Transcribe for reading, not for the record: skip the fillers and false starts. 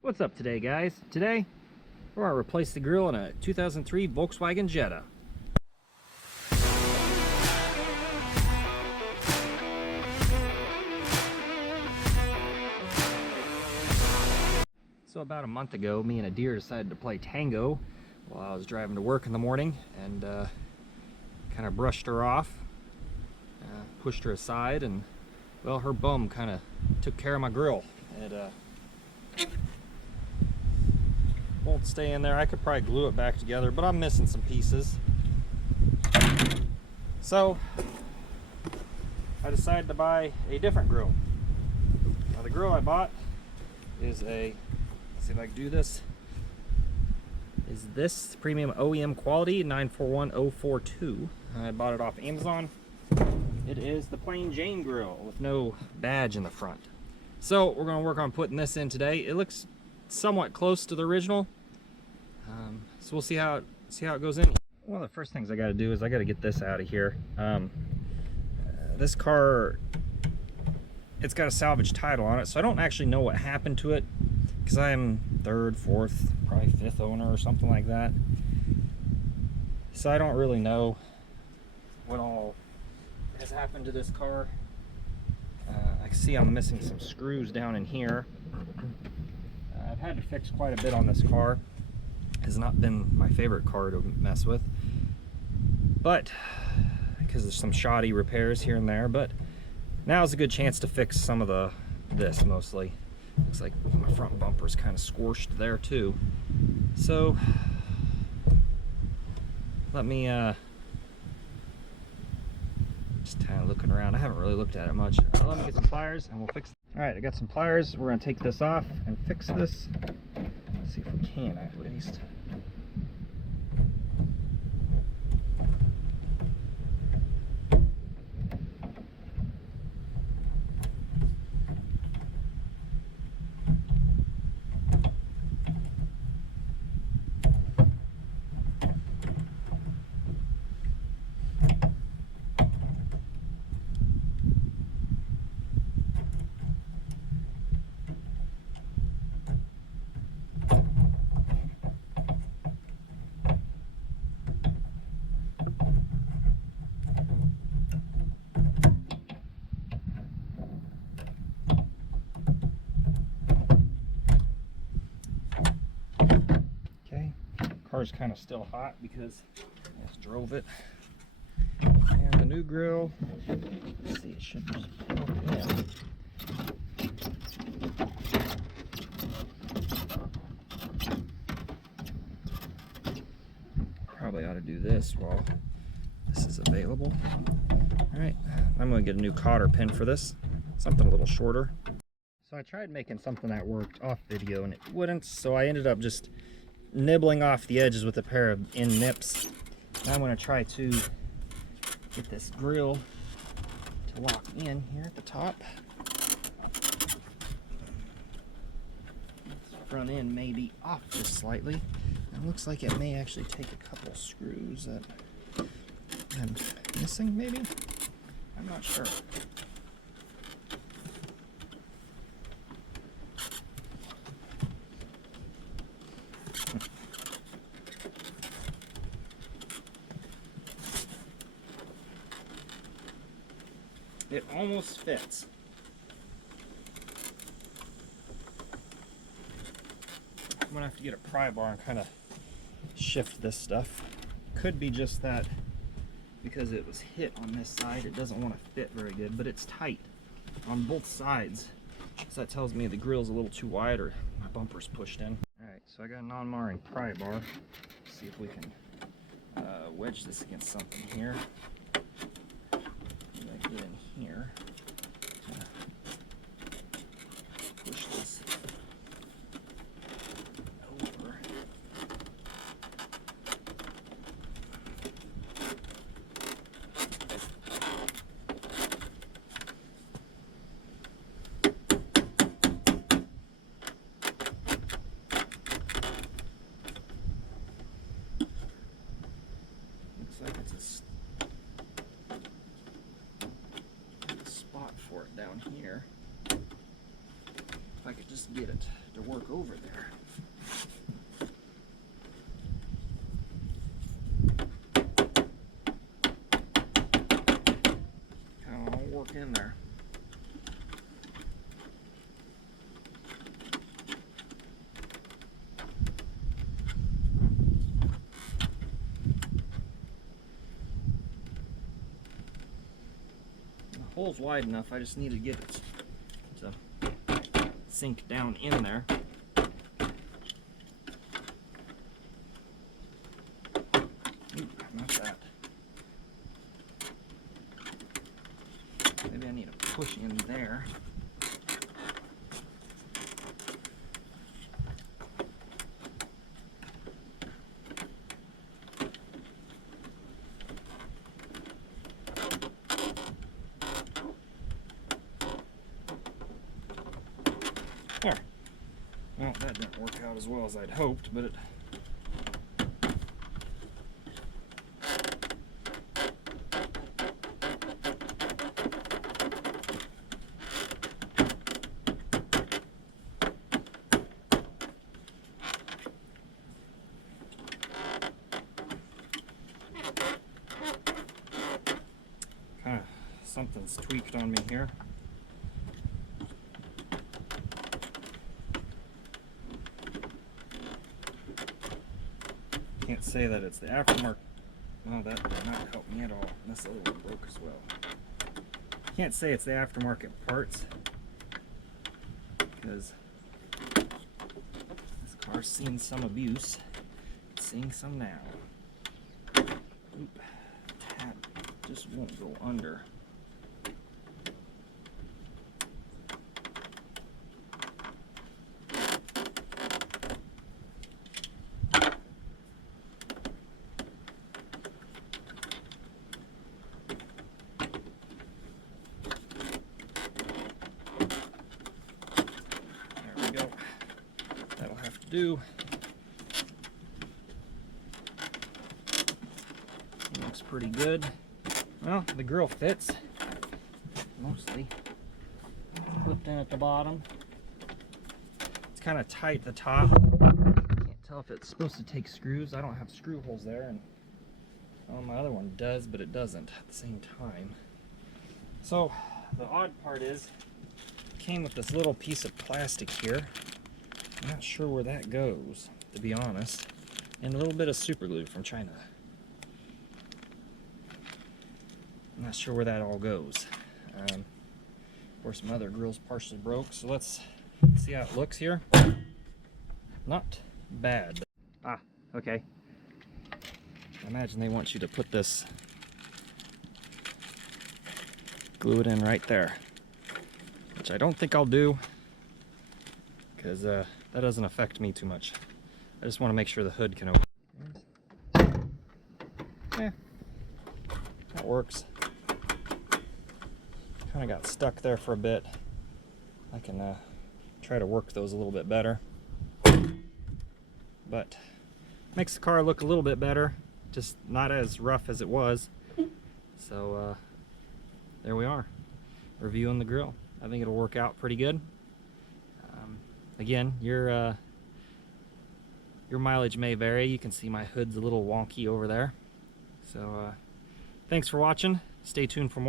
What's up today, guys? Today we're going to replace the grill in a 2003 Volkswagen Jetta. So about a month ago, me and a deer decided to play tango while I was driving to work in the morning, and kind of brushed her off, pushed her aside, and well, her bum kind of took care of my grill. It won't stay in there. I could probably glue it back together, but I'm missing some pieces. So I decided to buy a different grill. Now the grill I bought is a, let's see if I can do this, is this premium OEM quality 941042. I bought it off Amazon. It is the plain Jane grill with no badge in the front. So we're going to work on putting this in today. It looks somewhat close to the original, so we'll see how it goes in. One of the first things I got to do is I got to get this out of here. This car, it's got a salvage title on it, so I don't actually know what happened to it, because I'm third, fourth, probably fifth owner or something like that. So I don't really know what all has happened to this car. I see I'm missing some screws down in here. I've had to fix quite a bit on this car. It has not been my favorite car to mess with, but because there's some shoddy repairs here and there. But now is a good chance to fix some of this mostly. Looks like my front bumper's kind of squished there too. So let me just kind of looking around. I haven't really looked at it much. Let me get some pliers and we'll fix it. All right, I got some pliers. We're gonna take this off and fix this. Let's see if we can at least. Car's kind of still hot because I just drove it. And the new grill, let's see, it should just plug in. Probably ought to do this while this is available. All right, I'm going to get a new cotter pin for this, something a little shorter. So I tried making something that worked off video and it wouldn't, so I ended up just nibbling off the edges with a pair of end nips. Now I'm going to try to get this grill to lock in here at the top. This front end may be off just slightly. It looks like it may actually take a couple screws that I'm missing, maybe? I'm not sure. It almost fits. I'm gonna have to get a pry bar and kind of shift this stuff. Could be just that because it was hit on this side, it doesn't want to fit very good, but it's tight on both sides. So that tells me the grill's a little too wide or my bumper's pushed in. Alright, so I got a non-marring pry bar. Let's see if we can wedge this against something here. Get in here, push this over. Looks like it's a spot for it down here. If I could just get it to work over there. Kind of all work in there. The hole's wide enough, I just need to get it to sink down in there. Ooh, not that. Maybe I need to push in there. There. Well, that didn't work out as well as I'd hoped, but it... kind of something's tweaked on me here. Can't say that it's the aftermarket. Well, that did not help me at all. This other one broke as well. Can't say it's the aftermarket parts because this car's seen some abuse. It's seeing some now. Oop, tab just won't go under. That'll have to do. Looks pretty good. Well, the grill fits mostly. Clipped in at the bottom. It's kind of tight at the top. Can't tell if it's supposed to take screws. I don't have screw holes there, and well, my other one does, but it doesn't at the same time. So the odd part is, it came with this little piece of plastic here. I'm not sure where that goes, to be honest. And a little bit of super glue from China. I'm not sure where that all goes. Of course, my other grill's partially broke, so let's see how it looks here. Not bad. Ah, okay. I imagine they want you to put this, glue it in right there, which I don't think I'll do, because that doesn't affect me too much. I just want to make sure the hood can open. Yeah, that works. Kind of got stuck there for a bit. I can try to work those a little bit better. But makes the car look a little bit better, just not as rough as it was. So there we are, reviewing the grill. I think it'll work out pretty good. Again, your mileage may vary. You can see my hood's a little wonky over there. So thanks for watching. Stay tuned for more.